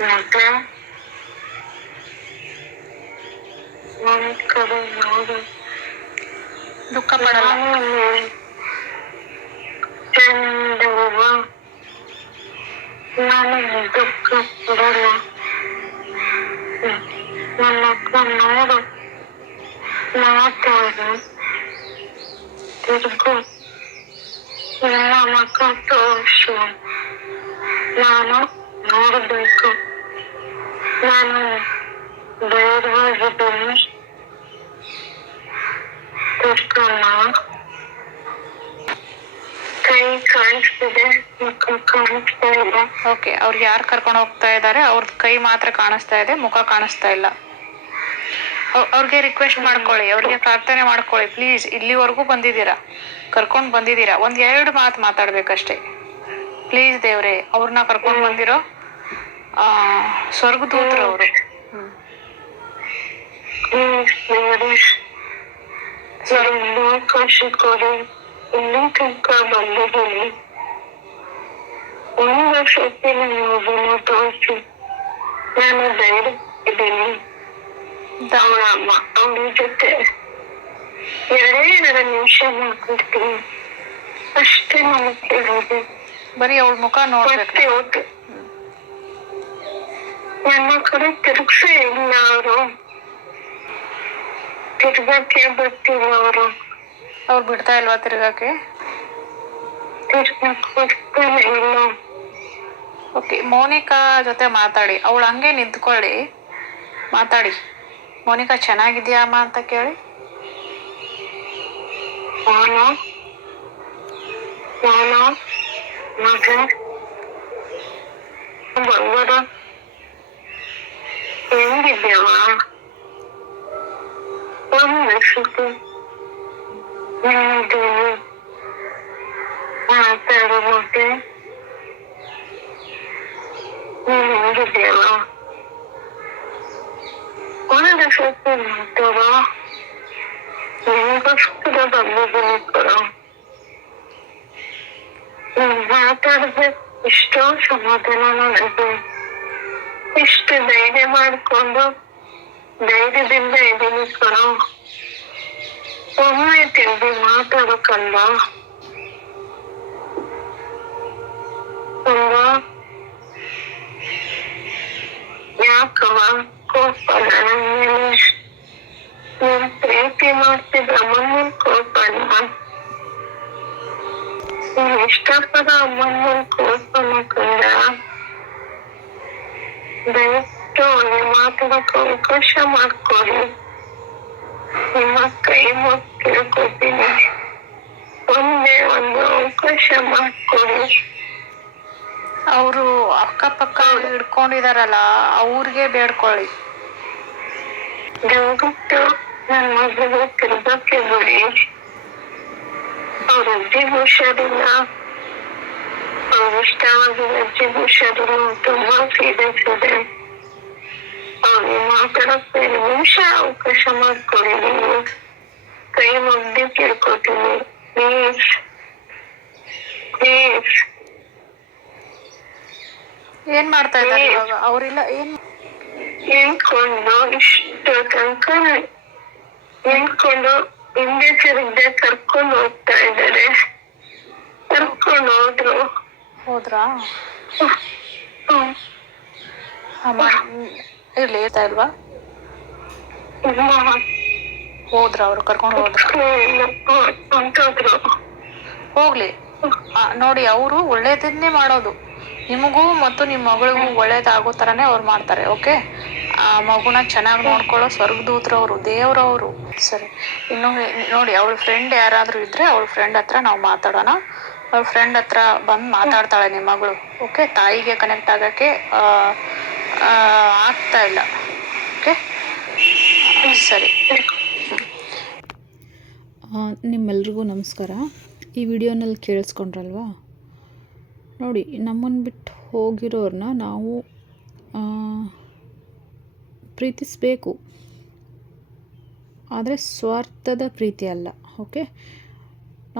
ಮತ್ತೆ ನನ್ನ ಕಡೆ ನೋಡು ದುಃಖ ಪಡಲ್ಲ ನಾನು ಚಂದವ ನನಗೆ ದುಃಖ ಪಡಲ್ಲ ನನ್ನ ಹತ್ರ ನೋಡು ಮಾತಾಡು ತಿರುಗು ನನ್ನ ಮಕ್ಕ ತೋರಿಸು ನಾನು ನೋಡಬೇಕು ನಾನು ತಿರ್ಗಮ್ಮ ಕೈ ಕಾಣಿಸ್ತಿದೆ ಮುಖ ಕಾಣಿಸ್ತಾ ಇಲ್ಲ ಓಕೆ ಅವ್ರಿಗೆ ಯಾರು ಕರ್ಕೊಂಡು ಹೋಗ್ತಾ ಇದ್ದಾರೆ ಅವ್ರದ್ದು ಕೈ ಮಾತ್ರ ಕಾಣಿಸ್ತಾ ಇದೆ ಮುಖ ಕಾಣಿಸ್ತಾ ಇಲ್ಲ. ಅವ್- ಅವ್ರಿಗೆ ರಿಕ್ವೆಸ್ಟ್ ಮಾಡ್ಕೊಳ್ಳಿ ಅವ್ರಿಗೆ ಪ್ರಾರ್ಥನೆ ಮಾಡ್ಕೊಳ್ಳಿ ಪ್ಲೀಸ್ ಇಲ್ಲಿವರೆಗೂ ಬಂದಿದ್ದೀರಾ? ಕರ್ಕೊಂಡು ಬಂದಿದ್ದೀರಾ? ಒಂದ್ ಎರಡು ಮಾತು ಮಾತಾಡ್ಬೇಕಷ್ಟೇ. ಪ್ಲೀಸ್ ದೇವ್ರೆ ಅವ್ರನ್ನ ಕರ್ಕೊಂಡು ಬಂದಿರೋ ಸ್ವರ್ಗದೂತರು ಅವರು. ಒಂದು ಸತಿ ನನ್ನ ತೋರಿಸಿ. ನಾನು ಧೈರ್ಯ ಇದ್ದೀನಿ. ಅಮ್ಮ ಅವಳ ಜೊತೆ ಎರಡೇ ಎರಡು ನಿಮಿಷ ಮಾತಾಡ್ತೀನಿ. ಅಷ್ಟೇ ಕೇಳೋದು ಬರೀ ಅವಳ ಮುಖ ನೋಡ್ಬೇಕು ಮತ್ತೆ ಹೋಗಿ ನನ್ನ ಕಡೆ ತಿರುಗ್ಸೇ ಇಲ್ಲ ಅವರು ತಿರ್ಗಕ್ಕೆ ಬರ್ತಿಲ್ಲ ಅವರು ಅವ್ರು ಬಿಡ್ತಾ ಇಲ್ವಾ ತಿರ್ಗಕ್ಕೆ ತಿರ್ಗಕ್ ಬರ್ತಾನೆ ಇಲ್ಲ ಓಕೆ ಮೋನಿಕಾ ಜೊತೆ ಮಾತಾಡಿ ಅವಳು ಹಂಗೆ ನಿಂತ್ಕೊಳ್ಳಿ ಮಾತಾಡಿ ಮೋನಿಕಾ ಚೆನ್ನಾಗಿದ್ಯಾ ಅಮ್ಮ ಅಂತ ಕೇಳಿ ನಾನು ನಾನು ಮಗ ಬಂಗಾರ ಹೆಂಗಿದ್ಯವ ಒಂದು ಸತಿ ನಿಮ್ಮದು ಮಾತಾಡೋಕೆ ನೀನು ಹೆಂಗಿದ್ಯವ ಒಂದು ಸತಿ ಮಾತಾಡೋ ನಿಮಗೋಸ್ಕರ ಬಂದಿದ್ದೀನಿ ಕಣೋ ನೀನ್ ಮಾತಾಡಿದ್ರೆ ಎಷ್ಟೋ ಸಮಾಧಾನ ನನಗೆ ಇಷ್ಟು ಧೈರ್ಯ ಮಾಡಿಕೊಂಡು ಧೈರ್ಯದಿಂದ ಇದ್ದೀನಿ ಕಣೋ ಒಮ್ಮೆ ತಿರುಗಿ ಮಾತಾಡೋಕಲ್ಲ ಅಲ್ವಾ ಯಾಕವ ಕೋಪ ನನ್ನ ಮೇಲೆ ನೀನ್ ಪ್ರೀತಿ ಮಾಡ್ತಿದ್ರ, ಅಮ್ಮನ ಕೋಪನ ನೀನ್ ಇಷ್ಟಪಡೋ ಅಮ್ಮನ ಕೋಪನ ಕಂಡ ದಯವಿಟ್ಟು ನೀವು ಮಾತಾಡೋಕೆ ಅವಕಾಶ ಮಾಡ್ಕೊಡಿ ನಿಮ್ಮ ಕೈ ಮುಗಿ ಕೇಳ್ಕೊತೀನಿ ಒಂದೇ ಒಂದು ಅವಕಾಶ ಮಾಡ್ಕೊಡಿ ಅವರು ಅಕ್ಕಪಕ್ಕ ಹಿಡ್ಕೊಂಡಿದಾರಲ್ಲ ಅವ್ರಿಗೆ ಬೇಡ್ಕೊಳ್ಳಿ. ದಯವಿಟ್ಟು ನನ್ನ ಮಗಳು ತಿರ್ಗಕ್ಕೆ ಬಿಡಿ ಅವ್ರ ಅಜ್ಜಿಗೆ ಹುಷಾರಿಲ್ಲ. ಅವ್ರ ಇಷ್ಟವಾಗಿರೋ ಅಜ್ಜಿಗೆ ಹುಷಾರಿಲ್ಲ ತುಂಬಾ ಸೀರಿಯಸ್ ಇದೆ ಅವ್ರಿಗೆ ಮಾತಾಡಕ್ಕೆ ನಿಮಿಷ ಅವಕಾಶ ಮಾಡ್ಕೊಡಿ ನೀವು ಕೈ ಮುಗ್ದು ಕೇಳ್ಕೊತೀನಿ ಪ್ಲೀಸ್ ಪ್ಲೀಸ್ ಏನ್ ಮಾಡ್ತಾ ಇದ್ದಾರೆ ಇವಾಗ? ಅವರಿಲ್ಲ, ಏನ್ ನಿಂತ್ಕೊಂಡು ಇಷ್ಟು ತನಕ ನಿಂತ್ಕೊಂಡು ಹಿಂದೆ ತಿರುಗದೆ ಕರ್ಕೊಂಡು ಹೋಗ್ತಾ ಇದ್ದಾರೆ. ಕರ್ಕೊಂಡು ಹೋದ್ರು. ಹೋದ್ರಾ. ಅಮ್ಮ ಇಲ್ವಾ? ಹೋದ್ರ ಅವ್ರು ಕರ್ಕೊಂಡು ಹೋದ್ರ? ಹೋಗ್ಲಿ. ನೋಡಿ ಅವರು ಒಳ್ಳೇದನ್ನೇ ಮಾಡೋದು. ನಿಮಗೂ ಮತ್ತು ನಿಮ್ಮ ಮಗಳಿಗೂ ಒಳ್ಳೇದಾಗೋ ತರನೇ ಅವ್ರು ಮಾಡ್ತಾರೆ ಓಕೆ? ಆ ಮಗುನ ಚೆನ್ನಾಗಿ ನೋಡ್ಕೊಳ್ಳೋ ಸ್ವರ್ಗದೂತ್ರ ಅವರು ದೇವ್ರವರು ಸರಿ. ಇನ್ನು ನೋಡಿ ಅವಳ ಫ್ರೆಂಡ್ ಯಾರಾದರೂ ಇದ್ರೆ ಅವಳ ಫ್ರೆಂಡ್ ಹತ್ರ ನಾವು ಮಾತಾಡೋಣ. ಅವಳ ಫ್ರೆಂಡ್ ಹತ್ರ ಬಂದು ಮಾತಾಡ್ತಾಳೆ ನಿಮ್ಮ ಮಗಳು. ಓಕೆ ತಾಯಿಗೆ ಕನೆಕ್ಟ್ ಆಗೋಕ್ಕೆ ಆಗ್ತಾ ಇಲ್ಲ. ಓಕೆ ಸರಿ. ನಿಮ್ಮೆಲ್ರಿಗೂ ನಮಸ್ಕಾರ. ಈ ವಿಡಿಯೋನಲ್ಲಿ ಕೇಳಿಸ್ಕೊಂಡ್ರಲ್ವಾ? ನೋಡಿ ನಮ್ಮನ್ನು ಬಿಟ್ಟು ಹೋಗಿರೋರನ್ನ ನಾವು ಪ್ರೀತಿಸಬೇಕು. ಆದರೆ ಸ್ವಾರ್ಥದ ಪ್ರೀತಿ ಅಲ್ಲ. ಓಕೆ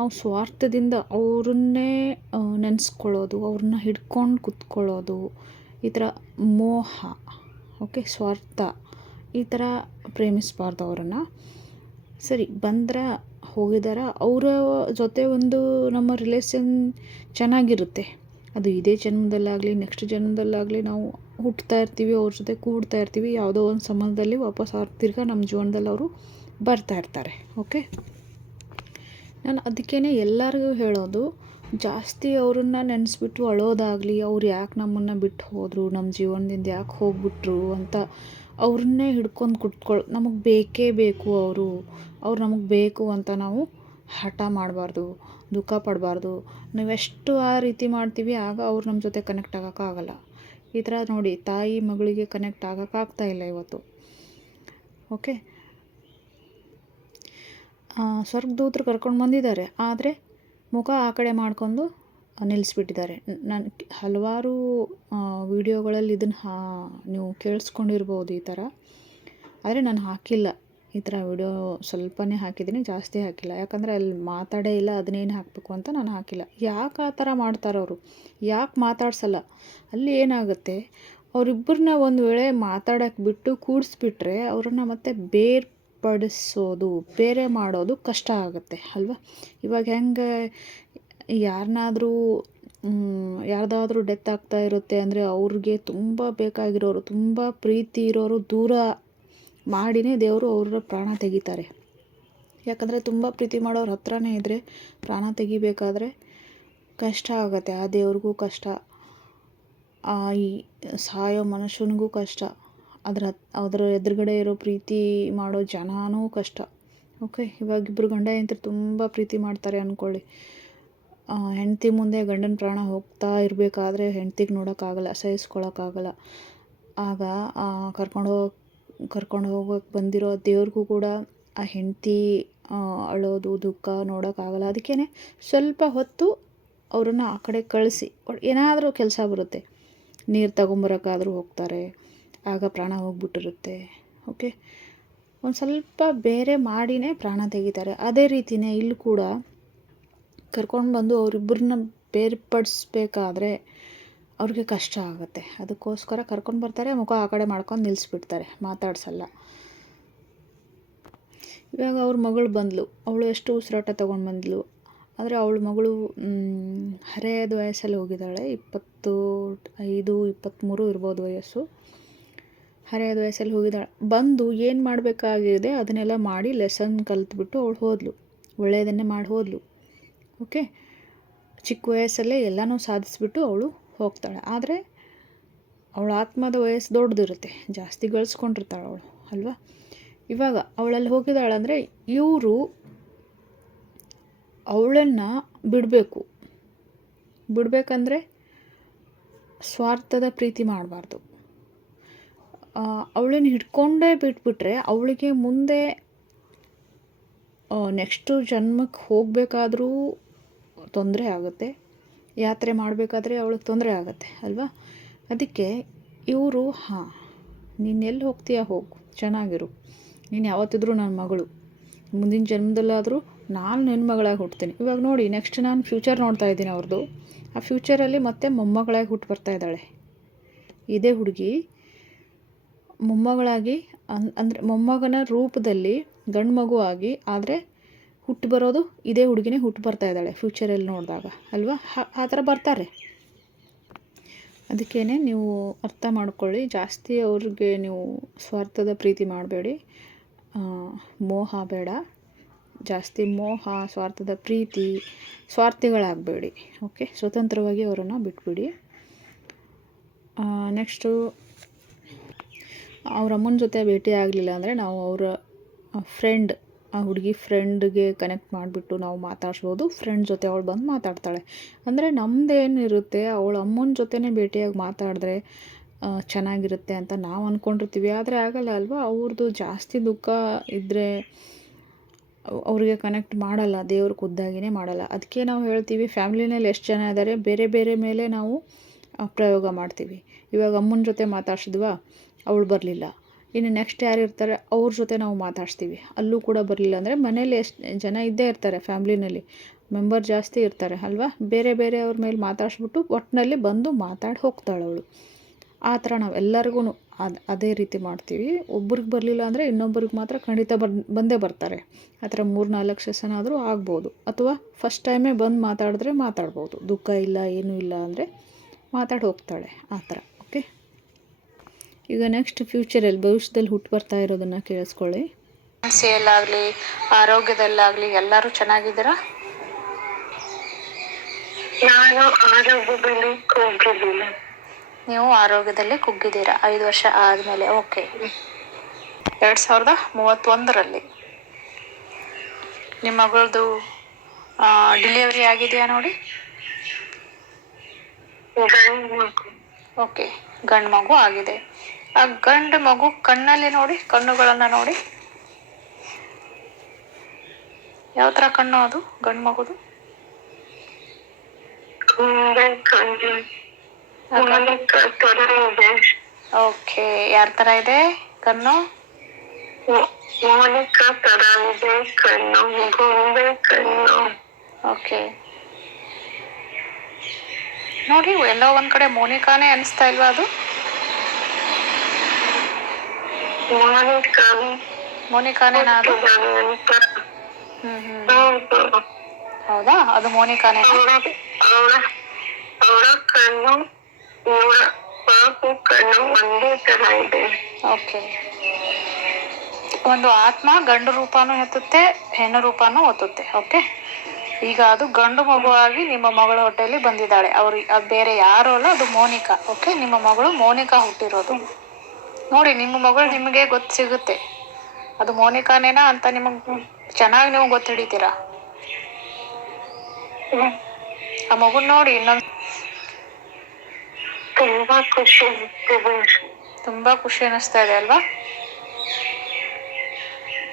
ನಾವು ಸ್ವಾರ್ಥದಿಂದ ಅವ್ರನ್ನೇ ನೆನೆಸ್ಕೊಳ್ಳೋದು, ಅವ್ರನ್ನ ಹಿಡ್ಕೊಂಡು ಕುತ್ಕೊಳ್ಳೋದು, ಈ ಥರ ಮೋಹ, ಓಕೆ, ಸ್ವಾರ್ಥ, ಈ ಥರ ಪ್ರೇಮಿಸಬಾರ್ದು ಅವರನ್ನು. ಸರಿ, ಬಂದ್ರೆ ಹೋಗಿದಾರ, ಅವರ ಜೊತೆ ಒಂದು ನಮ್ಮ ರಿಲೇಷನ್ ಚೆನ್ನಾಗಿರುತ್ತೆ. ಅದು ಇದೇ ಜನ್ಮದಲ್ಲಾಗಲಿ ನೆಕ್ಸ್ಟ್ ಜನ್ಮದಲ್ಲಾಗಲಿ ನಾವು ಹುಟ್ತಾ ಇರ್ತೀವಿ, ಅವ್ರ ಜೊತೆ ಕೂಡ್ತಾ ಇರ್ತೀವಿ, ಯಾವುದೋ ಒಂದು ಸಂಬಂಧದಲ್ಲಿ ವಾಪಸ್ ಅವ್ರು ತಿರ್ಗಾ ನಮ್ಮ ಜೀವನದಲ್ಲಿ ಅವರು ಬರ್ತಾ ಇರ್ತಾರೆ, ಓಕೆ? ನಾನು ಅದಕ್ಕೇ ಎಲ್ಲರಿಗೂ ಹೇಳೋದು, ಜಾಸ್ತಿ ಅವ್ರನ್ನ ನೆನೆಸ್ಬಿಟ್ಟು ಅಳೋದಾಗಲಿ, ಅವ್ರು ಯಾಕೆ ನಮ್ಮನ್ನು ಬಿಟ್ಟು ಹೋದರು ನಮ್ಮ ಜೀವನದಿಂದ ಯಾಕೆ ಹೋಗ್ಬಿಟ್ರು ಅಂತ ಅವ್ರನ್ನೇ ಹಿಡ್ಕೊಂಡು ಕುತ್ಕೊಳ್ಳೋ ನಮಗೆ ಬೇಕೇ ಬೇಕು ಅವರು, ಅವ್ರು ನಮಗೆ ಬೇಕು ಅಂತ ನಾವು ಹಠ ಮಾಡಬಾರ್ದು, ದುಃಖ ಪಡಬಾರ್ದು. ನಾವೆಷ್ಟು ಆ ರೀತಿ ಮಾಡ್ತೀವಿ, ಆಗ ಅವ್ರು ನಮ್ಮ ಜೊತೆ ಕನೆಕ್ಟ್ ಆಗೋಕ್ಕಾಗಲ್ಲ ಈ ಥರ ನೋಡಿ, ತಾಯಿ ಮಗಳಿಗೆ ಕನೆಕ್ಟ್ ಆಗೋಕ್ಕಾಗ್ತಾ ಇಲ್ಲ ಇವತ್ತು. ಓಕೆ ಸ್ವರ್ಗದೂತರು ಕರ್ಕೊಂಡು ಬಂದಿದ್ದಾರೆ. ಆದರೆ ಮುಖ ಆ ಕಡೆ ಮಾಡ್ಕೊಂಡು ನಿಲ್ಲಿಸ್ಬಿಟ್ಟಿದ್ದಾರೆ. ನಾನು ಹಲವಾರು ವಿಡಿಯೋಗಳಲ್ಲಿ ಇದನ್ನು ಹಾ, ನೀವು ಕೇಳಿಸ್ಕೊಂಡಿರ್ಬೋದು ಈ ಥರ ಆದರೆ ನಾನು ಹಾಕಿಲ್ಲ. ಈ ಥರ ವಿಡಿಯೋ ಸ್ವಲ್ಪನೇ ಹಾಕಿದ್ದೀನಿ, ಜಾಸ್ತಿ ಹಾಕಿಲ್ಲ. ಯಾಕಂದರೆ ಅಲ್ಲಿ ಮಾತಾಡೇ ಇಲ್ಲ, ಅದನ್ನೇನು ಹಾಕಬೇಕು ಅಂತ ನಾನು ಹಾಕಿಲ್ಲ. ಯಾಕೆ ಆ ಥರ ಅವರು? ಯಾಕೆ ಮಾತಾಡ್ಸಲ್ಲ? ಅಲ್ಲಿ ಏನಾಗುತ್ತೆ? ಅವರಿಬ್ಬರನ್ನ ಒಂದು ವೇಳೆ ಮಾತಾಡೋಕ್ಕೆ ಬಿಟ್ಟು ಕೂಡಿಸ್ಬಿಟ್ರೆ ಅವ್ರನ್ನ ಮತ್ತೆ ಬೇರ್ಪಡಿಸೋದು ಬೇರೆ ಮಾಡೋದು ಕಷ್ಟ ಆಗುತ್ತೆ, ಅಲ್ವಾ? ಇವಾಗ ಹೆಂಗೆ ಯಾರನ್ನಾದರೂ ಯಾರ್ದಾದ್ರೂ ಡೆತ್ ಆಗ್ತಾ ಇರುತ್ತೆ ಅಂದರೆ ಅವ್ರಿಗೆ ತುಂಬ ಬೇಕಾಗಿರೋರು, ತುಂಬ ಪ್ರೀತಿ ಇರೋರು ದೂರ ಮಾಡಿನೇ ದೇವರು ಅವರ ಪ್ರಾಣ ತೆಗಿತಾರೆ. ಯಾಕಂದರೆ ತುಂಬ ಪ್ರೀತಿ ಮಾಡೋರು ಹತ್ರನೇ ಇದ್ದರೆ ಪ್ರಾಣ ತೆಗಿಬೇಕಾದ್ರೆ ಕಷ್ಟ ಆಗುತ್ತೆ, ಆ ದೇವ್ರಿಗೂ ಕಷ್ಟ, ಆ ಈ ಸಾಯೋ ಮನುಷ್ಯನಿಗೂ ಕಷ್ಟ. ಅದ್ರ ಅದರ ಎದುರುಗಡೆ ಇರೋ ಪ್ರೀತಿ ಮಾಡೋ ಜನನೂ ಕಷ್ಟ. ಓಕೆ ಇವಾಗ ಇಬ್ಬರು ಗಂಡ ಹೆಂಡ್ತಿ ತುಂಬ ಪ್ರೀತಿ ಮಾಡ್ತಾರೆ ಅಂದ್ಕೊಳ್ಳಿ ಹೆಂಡತಿ ಮುಂದೆ ಗಂಡನ ಪ್ರಾಣ ಹೋಗ್ತಾ ಇರಬೇಕಾದ್ರೆ ಹೆಂಡ್ತಿಗೆ ನೋಡೋಕ್ಕಾಗಲ್ಲ ಸಹಿಸ್ಕೊಳ್ಳೋಕ್ಕಾಗಲ್ಲ ಆಗ ಕರ್ಕೊಂಡು ಹೋಗಿ, ಕರ್ಕೊಂಡು ಹೋಗೋಕ್ಕೆ ಬಂದಿರೋ ದೇವ್ರಿಗೂ ಕೂಡ ಆ ಹೆಂಡತಿ ಅಳೋದು, ದುಃಖ ನೋಡೋಕ್ಕಾಗಲ್ಲ. ಅದಕ್ಕೇ ಸ್ವಲ್ಪ ಹೊತ್ತು ಅವರನ್ನು ಆ ಕಡೆ ಕಳಿಸಿ. ಏನಾದರೂ ಕೆಲಸ ಬರುತ್ತೆ. ನೀರು ತಗೊಂಬರೋಕ್ಕಾದ್ರೂ ಹೋಗ್ತಾರೆ. ಆಗ ಪ್ರಾಣ ಹೋಗ್ಬಿಟ್ಟಿರುತ್ತೆ. ಓಕೆ? ಒಂದು ಸ್ವಲ್ಪ ಬೇರೆ ಮಾಡಿನೇ ಪ್ರಾಣ ತೆಗಿತಾರೆ. ಅದೇ ರೀತಿಯೇ ಇಲ್ಲೂ ಕೂಡ ಕರ್ಕೊಂಡು ಬಂದು ಅವರಿಬ್ಬರನ್ನ ಬೇರ್ಪಡಿಸ್ಬೇಕಾದ್ರೆ ಅವ್ರಿಗೆ ಕಷ್ಟ ಆಗುತ್ತೆ. ಅದಕ್ಕೋಸ್ಕರ ಕರ್ಕೊಂಡು ಬರ್ತಾರೆ, ಮುಖ ಆ ಕಡೆ ಮಾಡ್ಕೊಂಡು ನಿಲ್ಲಿಸ್ಬಿಡ್ತಾರೆ ಮಾತಾಡ್ಸಲ್ಲ. ಇವಾಗ ಅವ್ರ ಮಗಳು ಬಂದಳು ಅವಳು ಎಷ್ಟು ಉಸಿರಾಟ ತೊಗೊಂಡು ಬಂದಳು ಆದರೆ ಅವಳು ಮಗಳು ಹರೆಯದ ವಯಸ್ಸಲ್ಲಿ ಹೋಗಿದ್ದಾಳೆ. ಇಪ್ಪತ್ತು ಐದು ಇಪ್ಪತ್ತ್ಮೂರು ಇರ್ಬೋದು ವಯಸ್ಸು. ಹರೆಯದ ವಯಸ್ಸಲ್ಲಿ ಹೋಗಿದ್ದಾಳೆ. ಬಂದು ಏನು ಮಾಡಬೇಕಾಗಿದೆ ಅದನ್ನೆಲ್ಲ ಮಾಡಿ ಲೆಸನ್ ಕಲ್ತ್ಬಿಟ್ಟು ಅವಳು ಹೋದಳು ಒಳ್ಳೆಯದನ್ನೇ ಮಾಡಿ ಹೋದ್ಲು. ಓಕೆ ಚಿಕ್ಕ ವಯಸ್ಸಲ್ಲೇ ಎಲ್ಲನೂ ಸಾಧಿಸ್ಬಿಟ್ಟು ಅವಳು ಹೋಗ್ತಾಳೆ. ಆದರೆ ಅವಳ ಆತ್ಮದ ವಯಸ್ಸು ದೊಡ್ಡದಿರುತ್ತೆ. ಜಾಸ್ತಿ ಗಳಿಸ್ಕೊಂಡಿರ್ತಾಳೆ ಅವಳು, ಅಲ್ವಾ? ಇವಾಗ ಅವಳಲ್ಲಿ ಹೋಗಿದ್ದಾಳಂದರೆ ಇವರು ಅವಳನ್ನು ಬಿಡಬೇಕು. ಬಿಡಬೇಕಂದ್ರೆ ಸ್ವಾರ್ಥದ ಪ್ರೀತಿ ಮಾಡಬಾರ್ದು. ಅವಳನ್ನು ಹಿಡ್ಕೊಂಡೇ ಬಿಟ್ಬಿಟ್ರೆ ಅವಳಿಗೆ ಮುಂದೆ ನೆಕ್ಸ್ಟು ಜನ್ಮಕ್ಕೆ ಹೋಗಬೇಕಾದ್ರೂ ತೊಂದರೆ ಆಗುತ್ತೆ. ಯಾತ್ರೆ ಮಾಡಬೇಕಾದ್ರೆ ಅವಳಿಗೆ ತೊಂದರೆ ಆಗುತ್ತೆ, ಅಲ್ವಾ? ಅದಕ್ಕೆ ಇವರು, ಹಾಂ, ನೀನು ಎಲ್ಲಿ ಹೋಗ್ತೀಯ ಹೋಗು, ಚೆನ್ನಾಗಿರು. ನೀನು ಯಾವತ್ತಿದ್ರೂ ನನ್ನ ಮಗಳು. ಮುಂದಿನ ಜನ್ಮದಲ್ಲಾದರೂ ನಾನು ನಿನ್ನ ಮಗಳಾಗಿ ಹುಟ್ತೀನಿ. ಇವಾಗ ನೋಡಿ ನೆಕ್ಸ್ಟ್ ನಾನು ಫ್ಯೂಚರ್ ನೋಡ್ತಾ ಇದ್ದೀನಿ ಅವ್ರದ್ದು ಆ ಫ್ಯೂಚರಲ್ಲಿ ಮತ್ತೆ ಮೊಮ್ಮಗಳಾಗಿ ಹುಟ್ಟು ಬರ್ತಾ ಇದ್ದಾಳೆ. ಇದೇ ಹುಡುಗಿ ಮೊಮ್ಮಗಳಾಗಿ ಅಂದರೆ ಮೊಮ್ಮಗನ ರೂಪದಲ್ಲಿ ಗಂಡು ಮಗು ಆಗಿ, ಆದರೆ ಹುಟ್ಟು ಬರೋದು ಇದೇ ಹುಡುಗಿನೇ ಹುಟ್ಟು ಬರ್ತಾ ಇದ್ದಾಳೆ ಫ್ಯೂಚರಲ್ಲಿ ನೋಡಿದಾಗ, ಅಲ್ವಾ? ಆ ಥರ ಬರ್ತಾರೆ. ಅದಕ್ಕೇ ನೀವು ಅರ್ಥ ಮಾಡ್ಕೊಳ್ಳಿ, ಜಾಸ್ತಿ ಅವ್ರಿಗೆ ನೀವು ಸ್ವಾರ್ಥದ ಪ್ರೀತಿ ಮಾಡಬೇಡಿ. ಮೋಹ ಬೇಡ. ಜಾಸ್ತಿ ಮೋಹ, ಸ್ವಾರ್ಥದ ಪ್ರೀತಿ, ಸ್ವಾರ್ಥಿಗಳಾಗಬೇಡಿ, ಓಕೆ? ಸ್ವತಂತ್ರವಾಗಿ ಅವರನ್ನು ಬಿಟ್ಬಿಡಿ. ನೆಕ್ಸ್ಟು ಅವ್ರ ಅಮ್ಮನ ಜೊತೆ ಭೇಟಿ ಆಗಲಿಲ್ಲ ಅಂದರೆ ನಾವು ಅವರ ಫ್ರೆಂಡ್ ಆ ಹುಡುಗಿ ಫ್ರೆಂಡ್ಗೆ ಕನೆಕ್ಟ್ ಮಾಡಿಬಿಟ್ಟು ನಾವು ಮಾತಾಡ್ಸ್ಬೋದು. ಫ್ರೆಂಡ್ ಜೊತೆ ಅವಳು ಬಂದು ಮಾತಾಡ್ತಾಳೆ. ಅಂದರೆ ನಮ್ಮದೇನಿರುತ್ತೆ ಅವಳ ಅಮ್ಮನ ಜೊತೆನೇ ಭೇಟಿಯಾಗಿ ಮಾತಾಡಿದ್ರೆ ಚೆನ್ನಾಗಿರುತ್ತೆ ಅಂತ ನಾವು ಅಂದ್ಕೊಂಡಿರ್ತೀವಿ ಆದರೆ ಆಗಲ್ಲ ಅಲ್ವಾ ಅವ್ರದ್ದು ಜಾಸ್ತಿ ದುಃಖ ಇದ್ದರೆ ಅವ್ರಿಗೆ ಕನೆಕ್ಟ್ ಮಾಡಲ್ಲ, ದೇವ್ರ ಖುದ್ದಾಗಿಯೇ ಮಾಡಲ್ಲ. ಅದಕ್ಕೆ ನಾವು ಹೇಳ್ತೀವಿ ಫ್ಯಾಮ್ಲಿನಲ್ಲಿ ಎಷ್ಟು ಜನ ಇದ್ದಾರೆ ಬೇರೆ ಬೇರೆ ಮೇಲೆ ನಾವು ಪ್ರಯೋಗ ಮಾಡ್ತೀವಿ. ಇವಾಗ ಅಮ್ಮನ ಜೊತೆ ಮಾತಾಡ್ಸಿದ್ವಾ? ಅವಳು ಬರಲಿಲ್ಲ. ಇನ್ನು ನೆಕ್ಸ್ಟ್ ಯಾರು ಇರ್ತಾರೆ, ಅವ್ರ ಜೊತೆ ನಾವು ಮಾತಾಡ್ಸ್ತೀವಿ. ಅಲ್ಲೂ ಕೂಡ ಬರಲಿಲ್ಲ ಅಂದರೆ ಮನೇಲಿ ಎಷ್ಟು ಜನ ಇದ್ದೇ ಇರ್ತಾರೆ ಫ್ಯಾಮ್ಲಿನಲ್ಲಿ ಮೆಂಬರ್ ಜಾಸ್ತಿ ಇರ್ತಾರೆ ಅಲ್ವಾ? ಬೇರೆ ಬೇರೆ ಅವ್ರ ಮೇಲೆ ಮಾತಾಡ್ಸ್ಬಿಟ್ಟು ಒಟ್ಟಿನಲ್ಲಿ ಬಂದು ಮಾತಾಡಿ ಹೋಗ್ತಾಳೆ ಅವಳು. ಆ ಥರ ನಾವು ಎಲ್ಲರಿಗೂ ಅದು ರೀತಿ ಮಾಡ್ತೀವಿ. ಒಬ್ರಿಗೆ ಬರಲಿಲ್ಲ ಅಂದರೆ ಇನ್ನೊಬ್ಬರಿಗೆ ಮಾತ್ರ ಖಂಡಿತ ಬರ್, ಬಂದೇ ಬರ್ತಾರೆ. ಆ ಥರ ಮೂರು ನಾಲ್ಕು ಸೆಷನ್ ಆದರೂ ಆಗ್ಬೋದು. ಅಥವಾ ಫಸ್ಟ್ ಟೈಮೇ ಬಂದು ಮಾತಾಡಿದ್ರೆ ಮಾತಾಡ್ಬೋದು. ದುಃಖ ಇಲ್ಲ, ಏನೂ ಇಲ್ಲ ಅಂದರೆ ಮಾತಾಡಿ ಹೋಗ್ತಾಳೆ. ಆ ಥರ. ಈಗ ನೆಕ್ಸ್ಟ್ ಫ್ಯೂಚರಲ್ಲಿ ಭವಿಷ್ಯದಲ್ಲಿ ಹುಟ್ಟು ಬರ್ತಾ ಇರೋದನ್ನ ಕೇಳಿಸ್ಕೊಳ್ಳಿ. ಮನಸ್ಸಿಯಲ್ಲಾಗಲಿ ಆರೋಗ್ಯದಲ್ಲಾಗಲಿ ಎಲ್ಲರೂ ಚೆನ್ನಾಗಿದ್ದೀರಾ? ನಾನು ಆರೋಗ್ಯದಲ್ಲಿ ಕುಗ್ಗಿದ್ದೀನಿ. ನೀವು ಆರೋಗ್ಯದಲ್ಲಿ ಕುಗ್ಗಿದ್ದೀರಾ? ಐದು ವರ್ಷ ಆದಮೇಲೆ ಓಕೆ. ಎರಡ್ ಸಾವಿರದ ಮೂವತ್ತೊಂದರಲ್ಲಿ ನಿಮ್ಮ ಮಗಳದು ಡಿಲಿವರಿ ಆಗಿದೆಯಾ ನೋಡಿ? ಓಕೆ ಗಂಡು ಮಗು ಆಗಿದೆ. ಆ ಗಂಡು ಮಗು ಕಣ್ಣಲ್ಲಿ ನೋಡಿ ಕಣ್ಣುಗಳನ್ನ ನೋಡಿ. ಯಾವ ತರ ಕಣ್ಣು ಅದು ಗಂಡು ಮಗುದು? ಓಕೆ ಯಾರ ಥರ ಇದೆ ಕಣ್ಣು? ಮೋ- ಮೋನಿಕ ತರ ಇದೆ ಕಣ್ಣು ಗೊಂಬೆ ಕಣ್ಣು. ಓಕೆ. ನೋಡಿ ಎಲ್ಲೋ ಒಂದ್ ಕಡೆ ಮೋನಿಕಾನೇ ಅನಿಸ್ತಾ ಇಲ್ವಾ ಅದು? ಮೋನಿಕ ಮೋನಿಕಾನೇ ಅದು ಹ್ಮ್ ಹ್ಮ್ ಹೌದಾ? ಅದು ಮೋನಿಕಾನೇ ಅವಳ ಅವಳ ಅವಳ ಕಣ್ಣು ಇವಳ ಪಾಪು ಕಣ್ಣು ಒಂದೇ ತರ ಇದೆ. ಓಕೆ. ಒಂದು ಆತ್ಮ ಗಂಡು ರೂಪಾನು ಎತ್ತುತ್ತೆ ಹೆಣ್ಣು ರೂಪಾನು ಒತ್ತುತ್ತೆ ಓಕೆ? ಈಗ ಅದು ಗಂಡು ಮಗುವಾಗಿ ನಿಮ್ಮ ಮಗಳ ಹೊಟ್ಟೆಯಲ್ಲಿ ಬಂದಿದ್ದಾಳೆ. ಅವ್ರು ಅದು ಬೇರೆ ಯಾರು ಅಲ್ಲ ಅದು ಮೋನಿಕಾ ಓಕೆ? ನಿಮ್ಮ ಮಗಳು ಮೋನಿಕಾ ಹುಟ್ಟಿರೋದು. ನೋಡಿ ನಿಮ್ಮ ಮಗಳು ನಿಮಗೆ ಗೊತ್ತು ಸಿಗುತ್ತೆ. ಅದು ಮೋನಿಕಾನೇನಾ ಅಂತ ನಿಮಗೆ ಚೆನ್ನಾಗಿ ನೀವು ಗೊತ್ತು ಹಿಡಿತೀರಾ. ಆ ಮಗುನ್ ನೋಡಿ ಇನ್ನೊಂದು ತುಂಬಾ ಖುಷಿ ತುಂಬಾ ಖುಷಿ ಅನಿಸ್ತಾ ಇದೆ ಅಲ್ವಾ?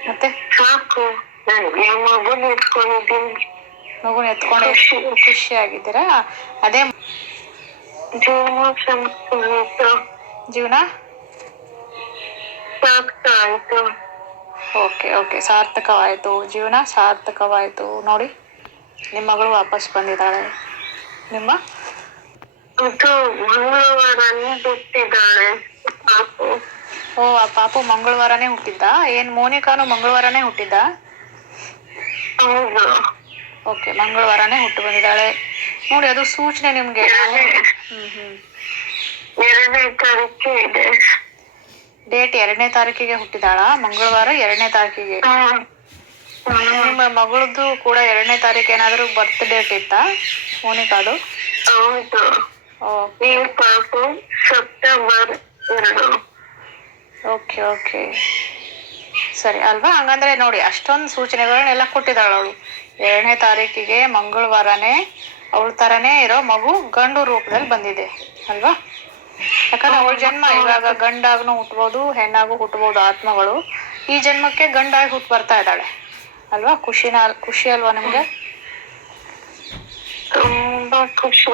ಮತ್ತೆ? ಸಾಕು. ನಾನು ಮಗು ಇಟ್ಕೊಂಡಿದ್ದೀನಿ ಮಗುನ ಎತ್ಕೊಂಡು ಖುಷಿ. ಖುಷಿ ಆಗಿದ್ದೀರಾ? ಅದೇ ಜೀವನ ಜೀವನ? ಆಯ್ತು. Okay okay. ಸಾರ್ಥಕವಾಯಿತು. ಜೀವನ ಸಾರ್ಥಕವಾಯಿತು. ನೋಡಿ ನಿಮ್ಮ ಮಗಳು ವಾಪಸ್ ಬಂದಿದ್ದಾಳೆ. ನಿಮ್ಮ? ಮಂಗಳವಾರನೇ ಪಾಪು. ಓ ಆ ಪಾಪು ಮಂಗಳವಾರನೇ ಹುಟ್ಟಿದ್ದ? ಏನ್ ಮೋನಿಕಾನು ಮಂಗಳವಾರನೇ ಹುಟ್ಟಿದ್ದ? ಹೌದು. ಓಕೆ ಮಂಗಳವಾರನೇ ಹುಟ್ಟು ಬಂದಿದ್ದಾಳೆ. ನೋಡಿ ಅದು ಸೂಚನೆ ನಿಮ್ಗೆ. ಎರಡನೇ ಹ್ಮ್ ಹ್ಮ್. ಎರಡನೇ ತಾರೀಕು ಇದೆ. ಡೇಟ್ ಎರಡನೇ ತಾರೀಕಿಗೆ ಹುಟ್ಟಿದಾಳ? ಮಂಗಳವಾರ ಎರಡನೇ ತಾರೀಕಿಗೆ. ನಿಮ್ಮ ಮಗಳದ್ದು ಕೂಡ ಎರಡನೇ ತಾರೀಕು ಏನಾದರೂ ಬರ್ತ್ ಡೇಟ್ ಇತ್ತಾ? ಮೋನಿಕಾದು? ಹೌದು. ಓಕೆ. ಈ ಪಾಪು ಸೆಪ್ಟೆಂಬರ್ ಎರಡು. Okay okay. ಸರಿ ಅಲ್ವಾ? ಹಂಗಂದ್ರೆ ನೋಡಿ ಅಷ್ಟೊಂದು ಸೂಚನೆಗಳನ್ನೆಲ್ಲ ಕೊಟ್ಟಿದ್ದಾಳೆ ಅವಳು. ಎರಡನೇ ತಾರೀಕಿಗೆ ಮಂಗಳವಾರನೇ ಅವಳ ಥರನೇ ಇರೋ ಮಗು ಗಂಡು ರೂಪದಲ್ಲಿ ಬಂದಿದೆ. ಅಲ್ವಾ? ಯಾಕಂದ್ರೆ ಅವಳ ಜನ್ಮ ಇವಾಗ ಗಂಡಾಗ್ನು ಹುಟ್ಬೋದು ಹೆಣ್ಣಾಗೂ ಹುಟ್ಬೋದು ಆತ್ಮಗಳು. ಈ ಜನ್ಮಕ್ಕೆ ಗಂಡಾಗಿ ಹುಟ್ಟು ಬರ್ತಾ ಇದ್ದಾಳೆ. ಅಲ್ವಾ? ಖುಷಿನ ಖುಷಿ ಅಲ್ವಾ ನಿಮ್ಗೆ? ತುಂಬಾ ಖುಷಿ